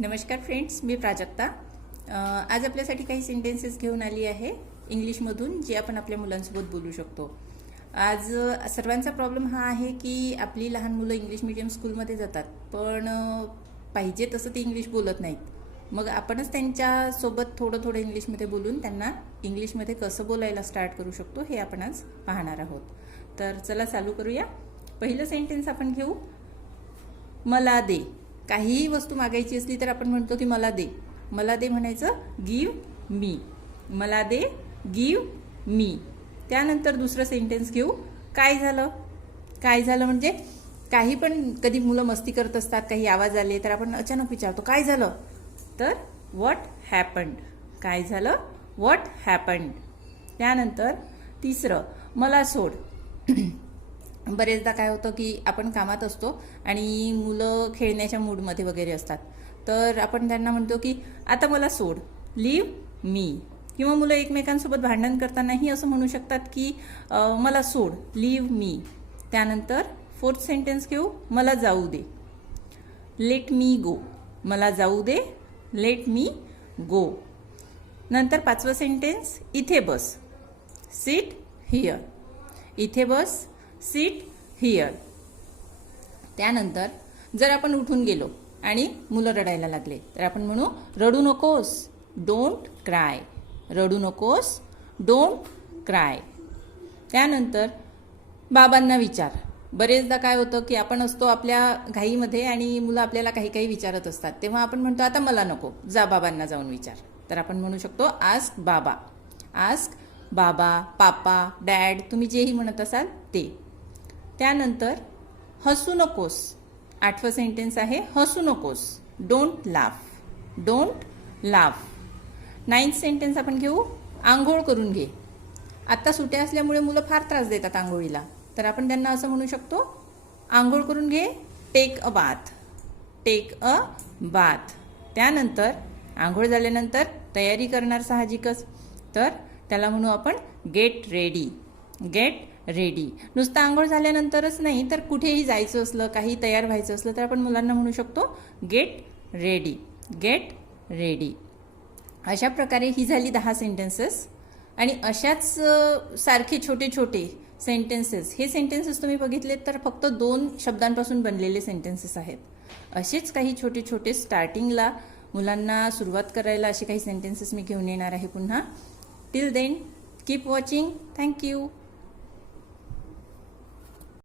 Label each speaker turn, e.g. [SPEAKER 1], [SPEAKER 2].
[SPEAKER 1] नमस्कार फ्रेंड्स मी प्राजक्ता. आज आपल्यासाठी काही सेंटेन्सेस घेऊन आली आहे इंग्लिशमधून जे आपण आपल्या मुलांसोबत बोलू शकतो. आज सर्वांचा प्रॉब्लेम हा आहे की आपली लहान मुलं इंग्लिश मिडियम स्कूलमध्ये जातात पण पाहिजे तसं ते इंग्लिश बोलत नाहीत. मग आपणच त्यांच्यासोबत थोडं थोडं इंग्लिशमध्ये बोलून त्यांना इंग्लिशमध्ये कसं बोलायला स्टार्ट करू शकतो हे आपण आज पाहणार आहोत. तर चला चालू करूया. पहिलं सेंटेन्स आपण घेऊ. मला दे. काहीही वस्तू मागायची असली तर आपण म्हणतो की मला दे. मला दे म्हणायचं गिव मी मला दे गिव मी त्यानंतर दुसरं सेंटेन्स घेऊ. काय झालं? काय झालं म्हणजे काही पण कधी मुलं मस्ती करत असतात काही आवाज आले तर आपण अचानक विचारतो काय झालं? तर व्हॉट हॅपंड काय झालं? व्हॉट हॅपंड त्यानंतर तिसरं मला सोड. बरेचदा काय होतं की आपण कामात असतो आणि मुलं खेळण्याच्या मूडमध्ये वगैरे असतात. तर आपण त्यांना म्हणतो की आता मला सोड लिव मी किंवा मुलं एकमेकांसोबत भांडण करतानाही असं म्हणू शकतात की मला सोड लिव मी त्यानंतर फोर्थ सेंटेन्स घेऊ मला जाऊ दे. लेट मी गो मला जाऊ दे. लेट मी गो नंतर पाचवं सेंटेन्स इथे बस. सीट हिअर इथे बस. सीट हिअर त्यानंतर जर आपण उठून गेलो आणि मुलं रडायला लागले तर आपण म्हणू रडू नकोस डोंट क्राय रडू नकोस डोंट क्राय त्यानंतर बाबांना विचार. बरेचदा काय होतं की आपण असतो आपल्या घाईमध्ये आणि मुलं आपल्याला काही काही विचारत असतात. तेव्हा आपण म्हणतो आता मला नको जा बाबांना जाऊन विचार. तर आपण म्हणू शकतो आस्क बाबा. आस्क बाबा पापा डॅड तुम्ही जेही म्हणत असाल ते. त्यानंतर हसू नकोस. आठवं सेंटेन्स आहे हसू नकोस. Don't laugh don't laugh ninth sentence आपण घेऊ. आंघोळ करून घे. आत्ता सुट्या असल्यामुळे मुलं फार त्रास देतात आंघोळीला. तर आपण त्यांना असं म्हणू शकतो आंघोळ करून घे take a bath take a bath त्यानंतर आंघोळ झाल्यानंतर तयारी करणार साहजिकच. तर त्याला म्हणू आपण गेट रेडी गेट रेडी नुसतं आंघोळ झाल्यानंतरच नाही तर कुठेही जायचं असलं काही तयार व्हायचं असलं तर आपण मुलांना म्हणू शकतो गेट रेडी गेट रेडी अशा प्रकारे ही झाली दहा सेंटेन्सेस आणि अशाच सारखे छोटे छोटे सेंटेन्सेस हे सेंटेन्सेस तुम्ही बघितलेत तर फक्त दोन शब्दांपासून बनलेले सेंटेन्सेस आहेत. असेच काही छोटे छोटे स्टार्टिंगला मुलांना सुरुवात करायला असे काही सेंटेन्सेस मी घेऊन येणार आहे पुन्हा. Till then keep watching thank you